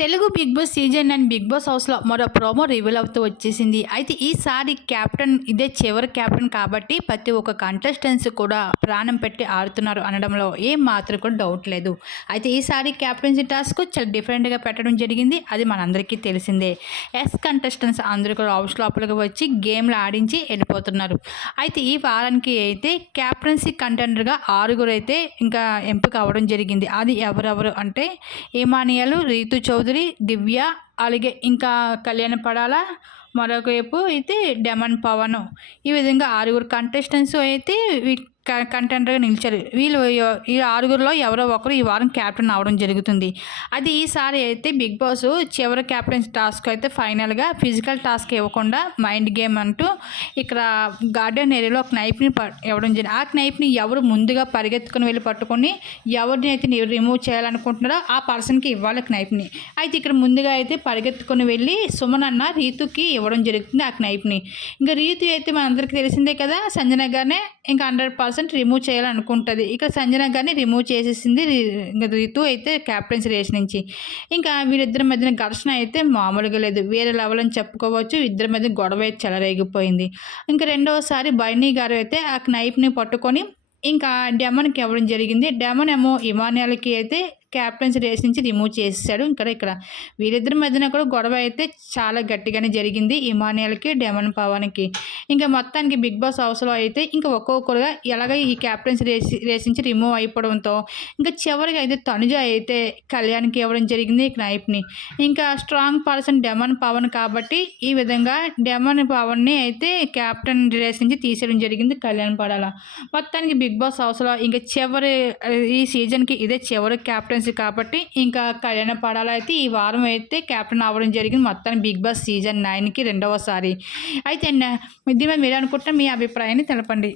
Telugu Bigg Boss season and Bigg Boss హౌస్లో మరో promo reveal అవుతూ వచ్చేసింది. అయితే ఈసారి క్యాప్టెన్ ఇదే చివరి క్యాప్టెన్ కాబట్టి ప్రతి ఒక్క కంటెస్టెంట్స్ కూడా ప్రాణం పెట్టి ఆడుతున్నారు అనడంలో ఏం మాత్రం కూడా డౌట్ లేదు. అయితే ఈసారి క్యాప్టెన్సీ టాస్క్ చాలా డిఫరెంట్గా పెట్టడం జరిగింది. అది మనందరికీ తెలిసిందే. ఎస్ కంటెస్టెంట్స్ అందరూ కూడా హౌస్ లోపలికి వచ్చి గేమ్లు ఆడించి వెళ్ళిపోతున్నారు. అయితే ఈ వారానికి అయితే క్యాప్టెన్సీ కంటెండర్గా ఆరుగురు అయితే ఇంకా ఎంపిక అవ్వడం జరిగింది. అది ఎవరెవరు అంటే ఏమానియాలు రీతు చౌదరి దివ్య అలాగే ఇంకా కళ్యాణ పడాల మరొక వైపు అయితే డెమన్ పవన్. ఈ విధంగా ఆరుగురు కంటెస్టెంట్స్ అయితే కంటెంటర్గా నిలిచారు. వీళ్ళు ఈ ఆరుగురిలో ఎవరో ఒకరు ఈ వారం క్యాప్టెన్ అవడం జరుగుతుంది. అది ఈసారి అయితే బిగ్ బాస్ చివరి క్యాప్టెన్ టాస్క్ అయితే ఫైనల్గా ఫిజికల్ టాస్క్ ఇవ్వకుండా మైండ్ గేమ్ అంటూ ఇక్కడ గార్డెన్ ఏరియాలో ఒక నైఫ్ని ప- ఇవ్వడం జరిగింది. ఆ నైఫ్ని ఎవరు ముందుగా పరిగెత్తుకుని వెళ్ళి పట్టుకొని ఎవరిని అయితే రిమూవ్ చేయాలనుకుంటున్నారో ఆ పర్సన్కి ఇవ్వాలి నైఫ్ని. అయితే ఇక్కడ ముందుగా అయితే పరిగెత్తుకొని వెళ్ళి సుమన్ అన్న రీతుకి ఇవ్వడం జరుగుతుంది ఆ నైఫ్ని. ఇంకా రీతు అయితే మనందరికీ తెలిసిందే కదా సంజన గానే ఇంకా హండ్రెడ్ పర్సెంట్ పర్సెంట్ రిమూవ్ చేయాలనుకుంటుంది. ఇక సంజన గారిని రిమూవ్ చేసేసింది రితు అయితే క్యాప్టెన్సీ రేస్ నుంచి. ఇంకా వీరిద్దరి మధ్యన ఘర్షణ అయితే మామూలుగా లేదు. వేరే లెవెల్ అని చెప్పుకోవచ్చు. ఇద్దరి మధ్య గొడవ అయితే చెలరేగిపోయింది. ఇంకా రెండవసారి బైనీ గారు అయితే ఆ నైఫ్ని పట్టుకొని ఇంకా డెమన్కి ఇవ్వడం జరిగింది. డెమన్ ఏమో ఇమానియాలకి అయితే క్యాప్టెన్సీ రేస్ నుంచి రిమూవ్ చేశాడు ఇంకా ఇక్కడ. వీరిద్దరి మధ్యన కూడా గొడవ అయితే చాలా గట్టిగానే జరిగింది ఇమానియల్కి డెమన్ పవన్కి. ఇంకా మొత్తానికి బిగ్ బాస్ హౌస్లో అయితే ఇంకా ఒక్కొక్కరుగా ఎలాగ ఈ క్యాప్టెన్సీ రేస్ రేస్ నుంచి రిమూవ్ అయిపోవడంతో ఇంకా చివరిగా అయితే తనుజ అయితే కళ్యాణ్కి ఇవ్వడం జరిగింది నైఫ్ని ఇంకా స్ట్రాంగ్ పర్సన్ డెమన్ పవన్ కాబట్టి ఈ విధంగా డెమన్ పవన్ని అయితే క్యాప్టెన్ రేస్ నుంచి తీసేయడం జరిగింది కళ్యాణ్ పడాల. మొత్తానికి బిగ్ బాస్ హౌస్లో ఇంకా చివరి ఈ సీజన్కి ఇదే చివరి క్యాప్టెన్స్ కాబట్టి ఇంకా కళ్యాణ పడాల అయితే ఈ వారం అయితే క్యాప్టెన్ అవ్వడం జరిగింది. మొత్తాన్ని బిగ్ బాస్ సీజన్ నైన్కి రెండవసారి. అయితే దీని మీద మీరు అనుకుంటున్న మీ అభిప్రాయాన్ని తెలపండి.